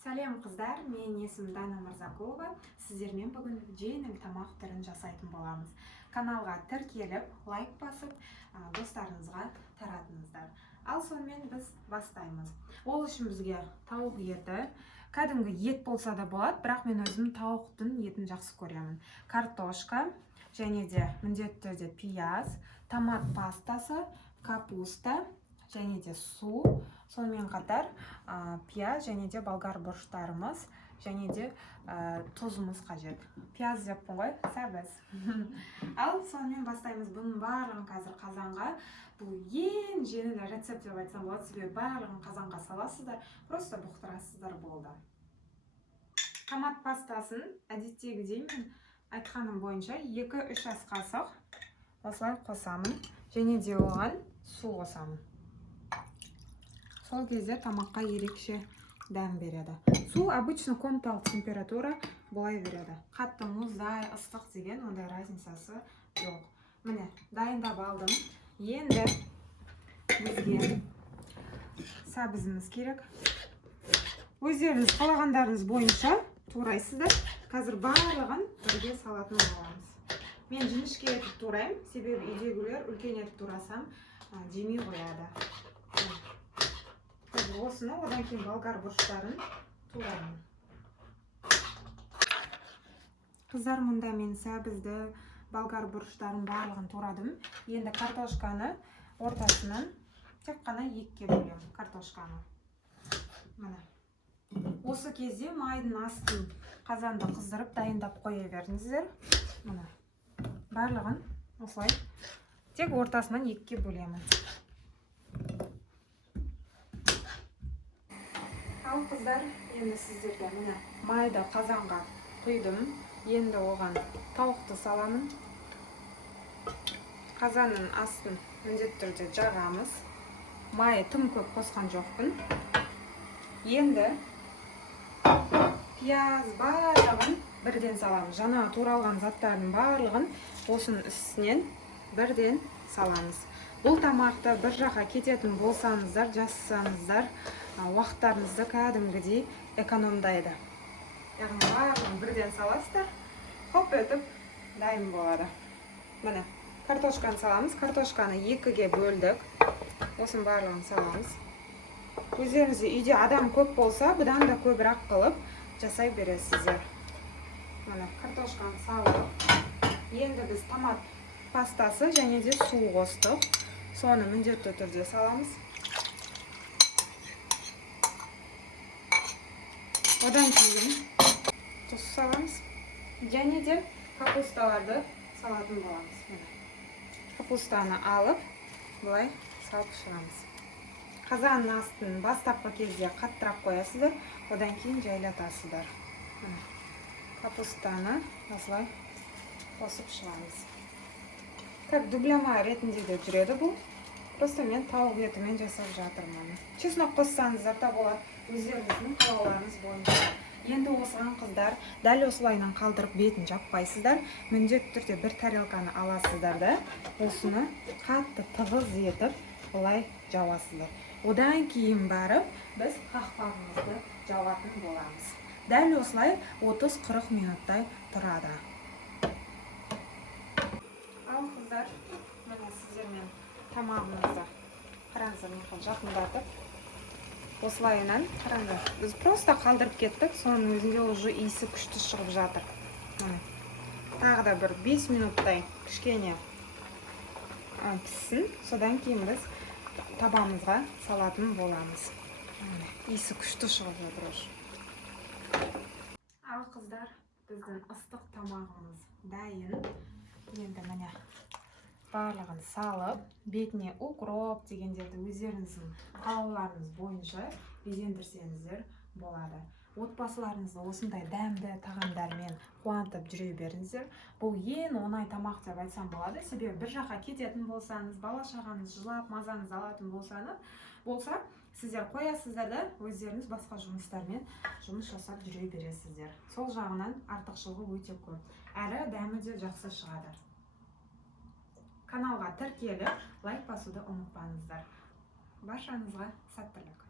Сәлем қыздар, мен есімім Дана Мырзакулова. Сіздермен бүгін жеңіл тамақ түрін жасайтын боламыз. Каналға тіркеліп, лайк басып, достарыңызға таратыңыздар. Ал сонымен біз бастаймыз. Ол үшін бізге тауық еті, кәдімгі ет болса да болады, бірақ мен өзім тауықтың етін жақсы көремін. Картошка, және де міндетті түрде пияз, томат пастасы, капуста, және де су, сонымен қатар пияз және де болгар бұрыштарымыз, және де тұзымыз қажет. Пияз деппін ғой, сәбіз. Ал сонымен бастаймыз. Бұның барлығын қазір қазанға, бұл ең жеңіл рецепт деп айтсам болады, себебі барлығын қазанға саласыздар, просто бұқтырасыздар болды. Томат пастасын әдеттегідей мен айтқаным бойынша 2-3 ас қасық осылай қосамын, және де оған су қосамын. Сол кезде тамаққа ерекше дәм береді. Су обычно комнаталық температура болай береді. Қатты мұздай, ыстық деген ондай разницасы жоқ. Міне, дайындап алдым. Енді бізге сәбізіміз керек. Өздеріңіз қалағандарыңыз бойынша турайсыздар. Қазір барлығын бірге салатын боламыз. Мен жіңішке етіп турайым, себебі үйдегілер үлкен етіп турасам жемей қояды. Осыны одан кейін болгар бұрыштарын тураймын. Қыздар, мұнда мен сәбізді, болгар бұрыштарын барлығын турадым. Енді картошканы ортасынан тек қана екіге бөлемін. Картошканы. Міне. Осы кезде майдың астын қазанды қыздырып дайындап қоя беріңіздер. Міне. Барлығын осылай тек ортасынан екіге бөлемін. Ал қыздар, енді сіздерге міне майды қазанға құйдым. Енді оған тауықты саламын. Қазанның астын міндетті түрде жағамыз. Майы тым көп қосқан жоқпын. Енді пияз барлығын бірден саламыз. Жаңа туралған заттардың барлығын осының үстінен бірден саламыз. Бұл тамақты бір жаққа кететін болсаңыздар, жасасаңыздар, уақыттарыңызды кәдімгідей экономдайды. Яғни барлығын бірден саласыздар, хоп етіп дайын болады. Міне, картошканы саламыз. Картошканы екіге бөлдік. Осының барлығын саламыз. Өздеріңізде үйде адам көп болса, бұдан да көбірек қылып жасай бересіздер. Міне, картошканы салып, енді біз томат пастасы және де су қостық. Соны міндетті түрде саламыз. Одан кейін тұз саламыз. Және де капусталарды салатын боламыз. Капустаны алып, бұлай салып шығамыз. Қазанның астын бастапқы кезде қаттырақ қоясыздар, одан кейін жайлатасыздар. Капустаны осылай қосып шығамыз. Как дублама ретінде де жүреді бұл. Просто мен тауық етімен жасап жатырмын. Чеснок қоссаңыздар да болады, өздеріңіздің қалауларыңыз бойынша. Енді осыған қыздар, дәл осылайынан қалдырып бетін жаппайсыздар. Міндетті түрде бір тарелканы аласыздар да, осыны қатты тығыз етіп, бұлай жауасыздар. Одан кейін барып, біз қақпағымызды жауатын боламыз. Дәл осылай 30-40 минуттай тұрады. Ал қыздар, міне сіздермен тамағымызды қараңыздар, мен жақындатып, осылайынан қараңыздар. Біз просто қалдырып кеттік, соның өзінде уже иісі күшті шығып жатыр. Тағы да бір 5 минуттай кішкене піссін, содан кейін біз табамызға салатын боламыз. Иісі күшті шығып жатыр. Ал қыздар, біздің ыстық тамағымыз дайын. Енді міне барлығын салып, бетіне укроп дегендерді өздеріңіздің қалауларыңыз бойынша безендірсеңіздер болады. Отбасыларыңызды осындай дәмді тағамдармен қуантып жүре беріңіздер. Бұл ең оңай тамақ деп айтсам болады. Себебі бір жаққа кететін болсаңыз, бала шағаңыз жылап, мазаңыз алатын болса, сіздер қоясыздар да өздеріңіз басқа жұмыстармен жұмыс жасап жүре бересіздер. Сол жағынан артықшылығы өте көп. Әрі дәмі де жақсы шығады. Каналға тіркеліп, лайк басуды ұмытпаңыздар. Баршаңызға сәттілік.